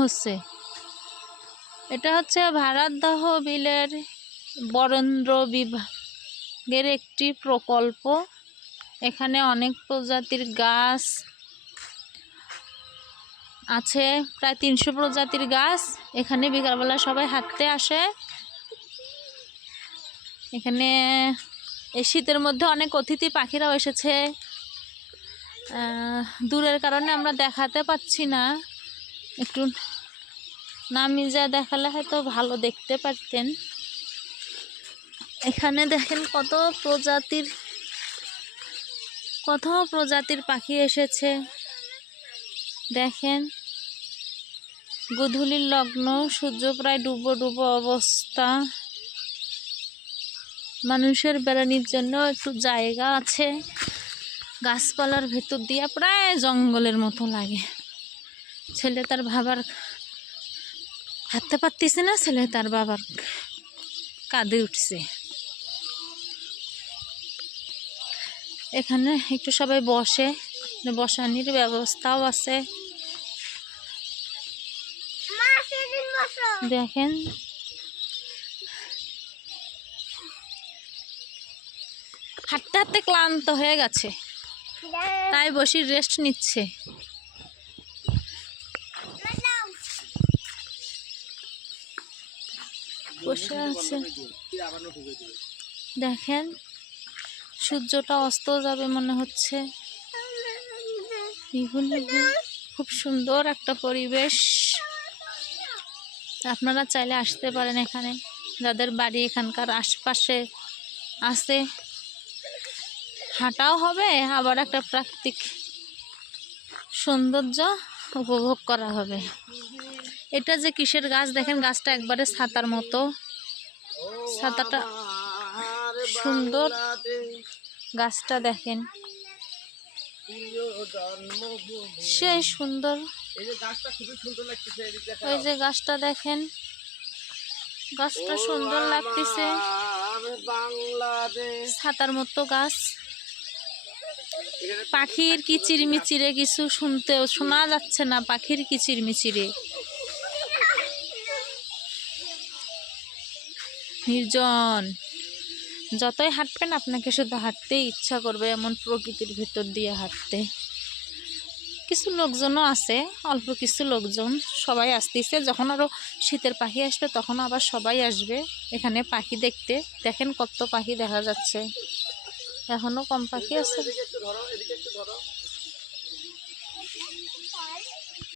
হচ্ছে। এটা হচ্ছে ভারতদাহ বিলের বরেন্দ্র বিভাগের একটি প্রকল্প। এখানে অনেক প্রজাতির গাছ আছে, প্রায় 300 প্রজাতির গাছ। এখানে বিকালবেলা সবাই হাঁটতে আসে। এখানে এই শীতের মধ্যে অনেক অতিথি পাখিরাও এসেছে। দূরের কারণে আমরা দেখাতে পাচ্ছি না, একটু নামি যা দেখালে হয়তো ভালো দেখতে পারতেন। এখানে দেখেন কত প্রজাতির পাখি এসেছে। দেখেন গোধূলির লগ্ন, সূর্য প্রায় ডুবো ডুবো অবস্থা। মানুষের বেড়ানোর জন্য একটু জায়গা আছে গাছপালার ভেতর দিয়ে, প্রায় জঙ্গলের মতো লাগে। ছেলে তার বাবার হাঁটতে পারতেছে না, ছেলে তার বাবার কাঁধে উঠছে। এখানে একটু সবাই বসে, বসানির ব্যবস্থাও আছে। দেখেন হাঁটতে হাঁটতে ক্লান্ত হয়ে গেছে, তাই বসে রেস্ট নিচ্ছে। বসে আছে। দেখেন সূর্যটা অস্ত যাবে মনে হচ্ছে। খুব সুন্দর একটা পরিবেশ। আপনারা চাইলে আসতে পারেন এখানে, যাদের বাড়ি এখানকার আশপাশে আছে। হাঁটাও হবে, আবার একটা প্রাকৃতিক সৌন্দর্য উপভোগ করা হবে। এটা যে কিসের গাছ দেখেন, গাছটা একবারে ছাতার মতো। ছাতাটা সুন্দর, গাছটা দেখেন সেই সুন্দর। ওই যে গাছটা দেখেন, গাছটা সুন্দর লাগতেছে, ছাতার মতো গাছ। পাখির কিচিরমিচিরে কিছু শোনা যাচ্ছে না, পাখির কিচিরমিচিরে। নির্জন। যতই হাঁটবেন আপনাকে শুধু হাঁটতেই ইচ্ছা করবে, এমন প্রকৃতির ভিতর দিয়ে হাঁটতে। কিছু লোকজনও আছে, অল্প কিছু লোকজন, সবাই আসতেছে। যখন আরো শীতের পাখি আসবে তখন আবার সবাই আসবে এখানে পাখি দেখতে। দেখেন কত পাখি দেখা যাচ্ছে, এখনো কম পাখি আছে।